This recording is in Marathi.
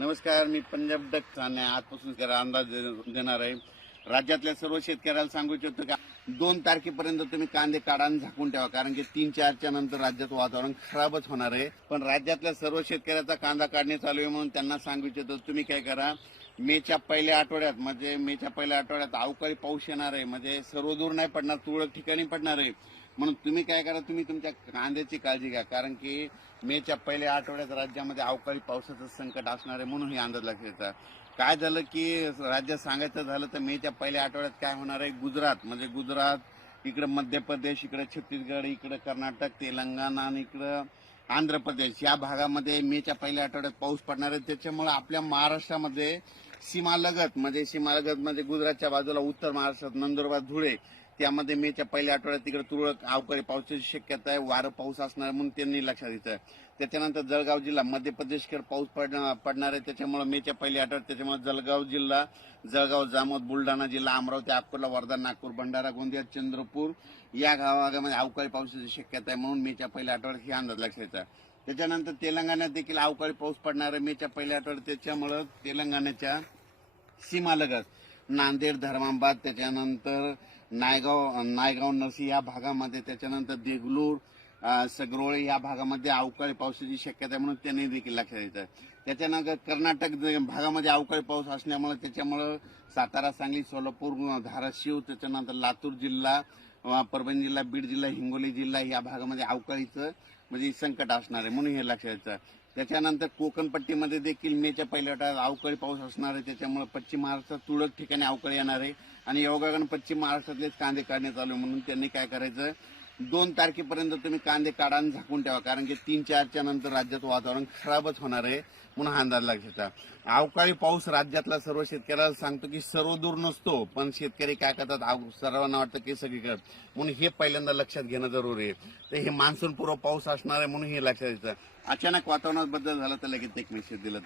नमस्कार मी पंजाब डक ठाणे. आजपासून जरा अंदाज देणार आहे. राज्यातल्या सर्व शेतकऱ्याला सांगू इच्छितो का दोन तारखेपर्यंत तुम्ही कांदे काढा आणि झाकून ठेवा कारण की तीन चारच्या नंतर राज्यात वातावरण खराबच होणार आहे. पण राज्यातल्या सर्व शेतकऱ्याचा कांदा काढणे चालू आहे म्हणून त्यांना सांगू इच्छितो तुम्ही काय करा मेच्या पहिल्या आठवड्यात म्हणजे मेच्या पहिल्या आठवड्यात अवकाळी पाऊस येणार आहे म्हणजे सर्व दूर नाही पडणार तुरळक ठिकाणी पडणार आहे. म्हणून तुम्ही काय करा तुम्ही तुमच्या कांद्याची काळजी घ्या कारण की मेच्या पहिल्या आठवड्यात राज्यामध्ये अवकाळी पावसाचं संकट असणार आहे म्हणून हे अंदाज लक्षात काय झालं की राज्यात सांगायचं झालं तर मेच्या पहिल्या आठवड्यात काय होणार आहे गुजरात म्हणजे गुजरात इकडं मध्य प्रदेश इकडं छत्तीसगड इकडं कर्नाटक तेलंगणा आणि इकडं आंध्र प्रदेश. या भागामध्ये मेच्या पहिल्या आठवड्यात पाऊस पडणार आहे त्याच्यामुळे आपल्या महाराष्ट्रामध्ये सीमालगत म्हणजे सीमालगत म्हणजे गुजरातच्या बाजूला उत्तर महाराष्ट्रात नंदुरबार धुळे. त्यामध्ये मेच्या पहिल्या आठवड्यात तिकडे तुरळक अवकाळी पावसाची शक्यता आहे. वारं पाऊस असणार म्हणून त्यांनी लक्षात येतं आहे त्याच्यानंतर जळगाव जिल्हा मध्य प्रदेशकडे पाऊस पडणार पडणार आहे. त्याच्यामुळे मेच्या पहिल्या आठवड्यात त्याच्यामुळे जळगाव जिल्हा जळगाव जामोद बुलढाणा जिल्हा अमरावती अकोला वर्धा नागपूर भंडारा गोंदिया चंद्रपूर या गावागामध्ये अवकाळी पावसाची शक्यता आहे म्हणून मेच्या पहिल्या आठवड्यात हे अंदाज लक्षात घ्यायचा त्याच्यानंतर तेलंगणात देखील अवकाळी पाऊस पडणार आहे. मेच्या पहिल्या आठवड्यात त्याच्यामुळं तेलंगणाच्या सीमालगत नांदेड धर्माबाद त्याच्यानंतर नायगाव नायगाव नरसी या भागामध्ये त्याच्यानंतर देगलूर सगरोळे या भागामध्ये अवकाळी पावसाची शक्यता आहे म्हणून त्यांनी देखील लक्षात घ्यायचं त्याच्यानंतर कर्नाटक भागामध्ये अवकाळी पाऊस असल्यामुळे त्याच्यामुळं सातारा सांगली सोलापूर धाराशिव त्याच्यानंतर लातूर जिल्हा परभणी जिल्हा बीड जिल्हा हिंगोली जिल्हा या भागामध्ये अवकाळीचं म्हणजे संकट असणार आहे म्हणून हे लक्षात त्याच्यानंतर कोकणपट्टीमध्ये देखील मेच्या पहिल्या आठवड्यात अवकाळी पाऊस असणार आहे. त्याच्यामुळे पश्चिम महाराष्ट्रात तुरळक ठिकाणी अवकाळी येणार आहे. आणि योगागण पश्चिम महाराष्ट्रातलेच कांदे काढण्यात आले म्हणून त्यांनी काय करायचं? दोन तारखेपर्यंत तुम्ही कांदे काढा आणि झाकून ठेवा कारण की तीन चारच्या नंतर राज्यात वातावरण खराबच होणार आहे म्हणून हा अंदाज लक्षात अवकाळी पाऊस राज्यातला सर्व शेतकऱ्याला सांगतो की सर्व दूर नसतो पण शेतकरी काय करतात? सर्वांना वाटतं की सगळीकडे. म्हणून हे पहिल्यांदा लक्षात घेणं जरुरी आहे. तर हे मान्सून पूर्व पाऊस असणार आहे म्हणून हे लक्षात घ्यायचं अचानक वातावरणात बदल झाला तर लगेच एक मेसेज दिलं